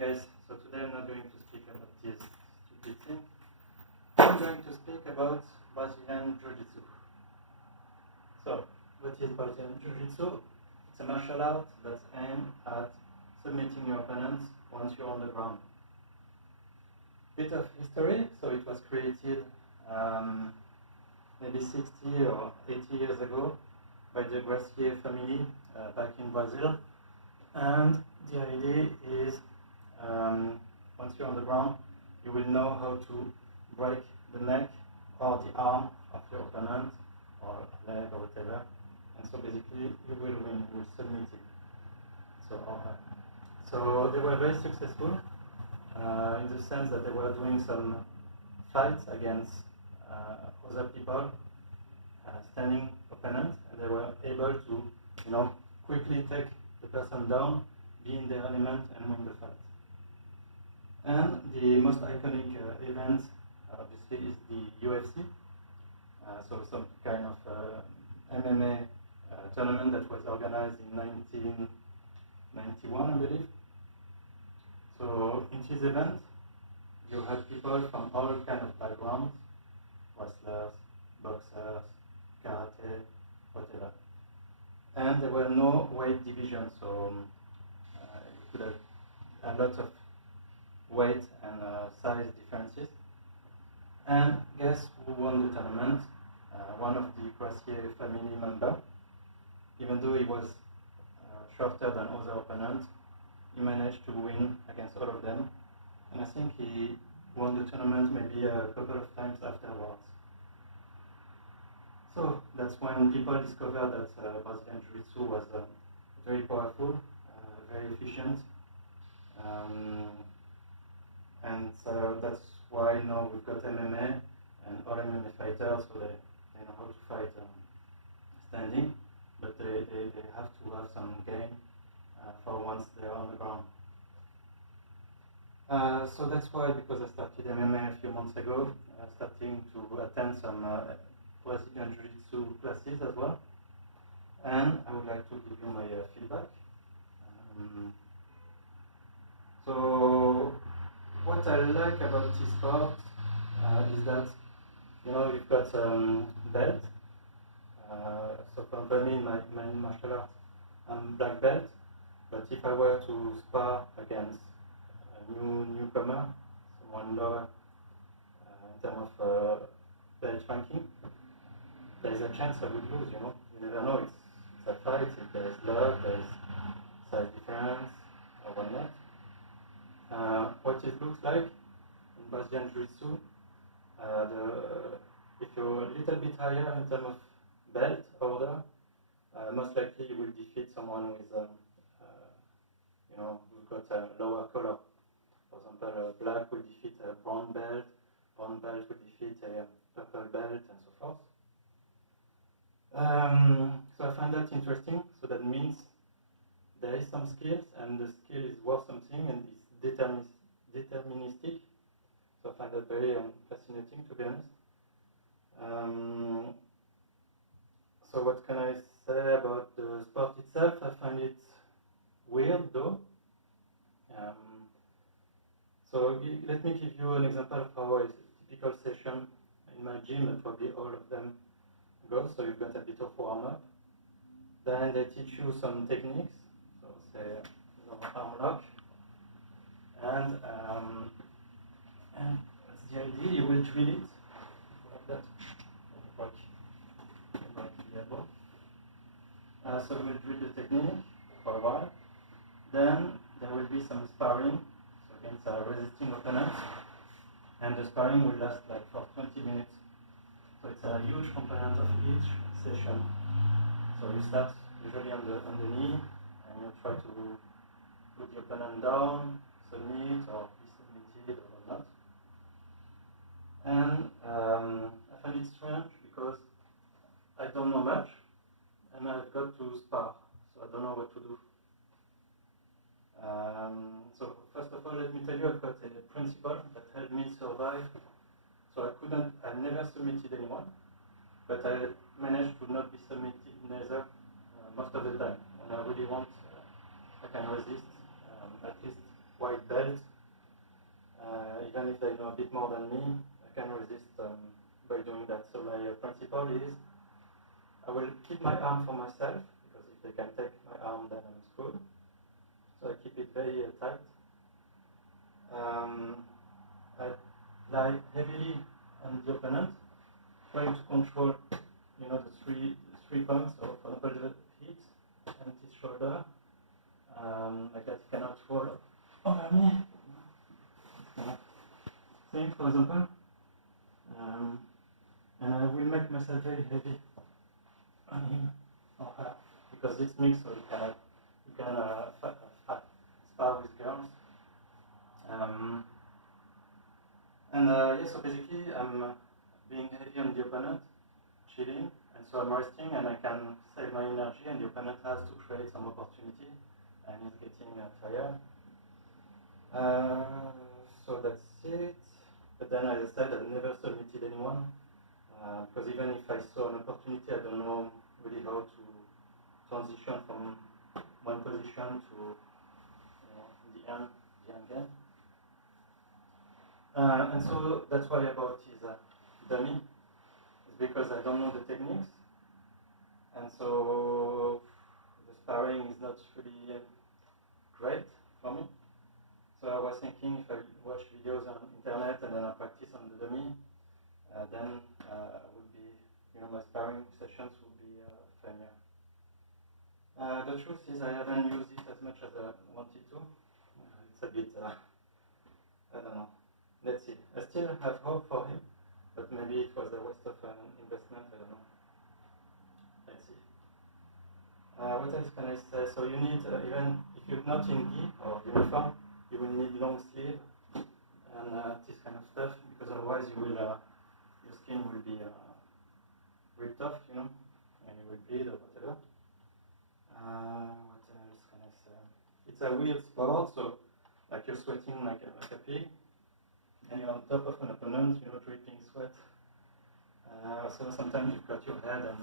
guys, so today I'm not going to speak about this stupid thing. I'm going to speak about Brazilian Jiu-Jitsu. So, what is Brazilian Jiu-Jitsu? It's a martial art that's aimed at submitting your opponents once you're on the ground. Bit of history, so it was created maybe 60 or 80 years ago by the Brazilian family back in Brazil. And the idea is once you're on the ground, you will know how to break the neck or the arm of your opponent or leg or whatever. And so basically you will win, you will submit it. So they were very successful in the sense that they were doing some fights against other people, standing opponents, and they were able to, quickly take the person down, be in their element, and win the fight. And the most iconic event, obviously, is the UFC. So some kind of MMA tournament that was organized in 1991, I believe. So in this event, you had people from all kinds of backgrounds, wrestlers, boxers, karate, whatever. And there were no weight divisions, so you could have a lot of weight and size differences. And guess who won the tournament? One of the Brazilian family members. Even though he was shorter than other opponents, he managed to win against all of them. And I think he won the tournament maybe a couple of times afterwards. So that's when people discovered that Brazilian Jiu-Jitsu was very powerful, very efficient. And so that's why now we've got MMA, and all MMA fighters, so they know how to fight standing, but they have to have some gain for once they're on the ground. So that's why, because I started MMA a few months ago, starting to attend some Brazilian Jiu-Jitsu classes as well. And I would like to give you my feedback. So what I like about this sport is that, you've got belt. So for me, in my martial arts, I'm black belt. But if I were to spar against a newcomer, someone lower in terms of belt ranking, there's a chance I would lose, You never know, it's a fight, if there is love, there is size difference, or whatnot. What it looks like in Brazilian Jiu-Jitsu, if you're a little bit higher in terms of belt order, most likely you will defeat someone with, who's got a lower color. For example, black will defeat a brown belt will defeat a purple belt, and so forth. So I find that interesting. So that means there is some skills, and the skill is worth something, and it's deterministic. So I find that very fascinating, to be honest. So what can I say about the sport itself? I find it weird, though. So let me give you an example of how a typical session in my gym, and probably all of them go. So you've got a bit of warm-up. Then they teach you some techniques. So say arm lock. And that's the idea. You will drill it like that. So we will drill the technique for a while. Then there will be some sparring, so against a resisting opponent, and the sparring will last like for 20 minutes. So it's a huge component of each session. So you start usually on the knee, and you try to put the opponent down, submit or be submitted or not. And I find it strange because I don't know much, and I've got to spar, so I don't know what to do. So first of all, let me tell you, I've got a principle that helped me survive. So I never submitted anyone, but I managed to not be submitted neither most of the time. When I really want, I can resist, at least white belt, even if they know a bit more than me, I can resist by doing that. So my principle is I will keep my arm for myself, because if they can take my arm, then I'm screwed. So I keep it very tight. I lie heavily on the opponent, trying to control, the three points. So for example, the hip and his shoulder, like that he cannot fall over me. Thing, for example, and I will make myself very heavy on him or her, because it's mixed, so you can spar with girls. So basically I'm being heavy on the opponent, chilling, and so I'm resting, and I can save my energy, and the opponent has to create some opportunity, and he's getting tired. So that's it. But then, as I said, I've never submitted anyone, because even if I saw an opportunity, I don't know really how to transition from one position to the end game. And so that's why I bought his dummy, is because I don't know the techniques, and so the sparring is not really great for me. So I was thinking, if I watch videos on internet and then I practice on the dummy, then would be, my sparring sessions would be funnier. The truth is I haven't used it as much as I wanted to. It's a bit, I don't know. Let's see. I still have hope for him, but maybe it was a waste of an investment, I don't know. Let's see. What else can I say? So you need, even if you're not in gi or uniform, you will need long sleeve and this kind of stuff, because otherwise you will, your skin will be ripped off, and you will bleed or whatever. What else can I say? It's a weird sport, so like you're sweating like a pig, and you're on top of an opponent, dripping sweat. So sometimes you cut your head and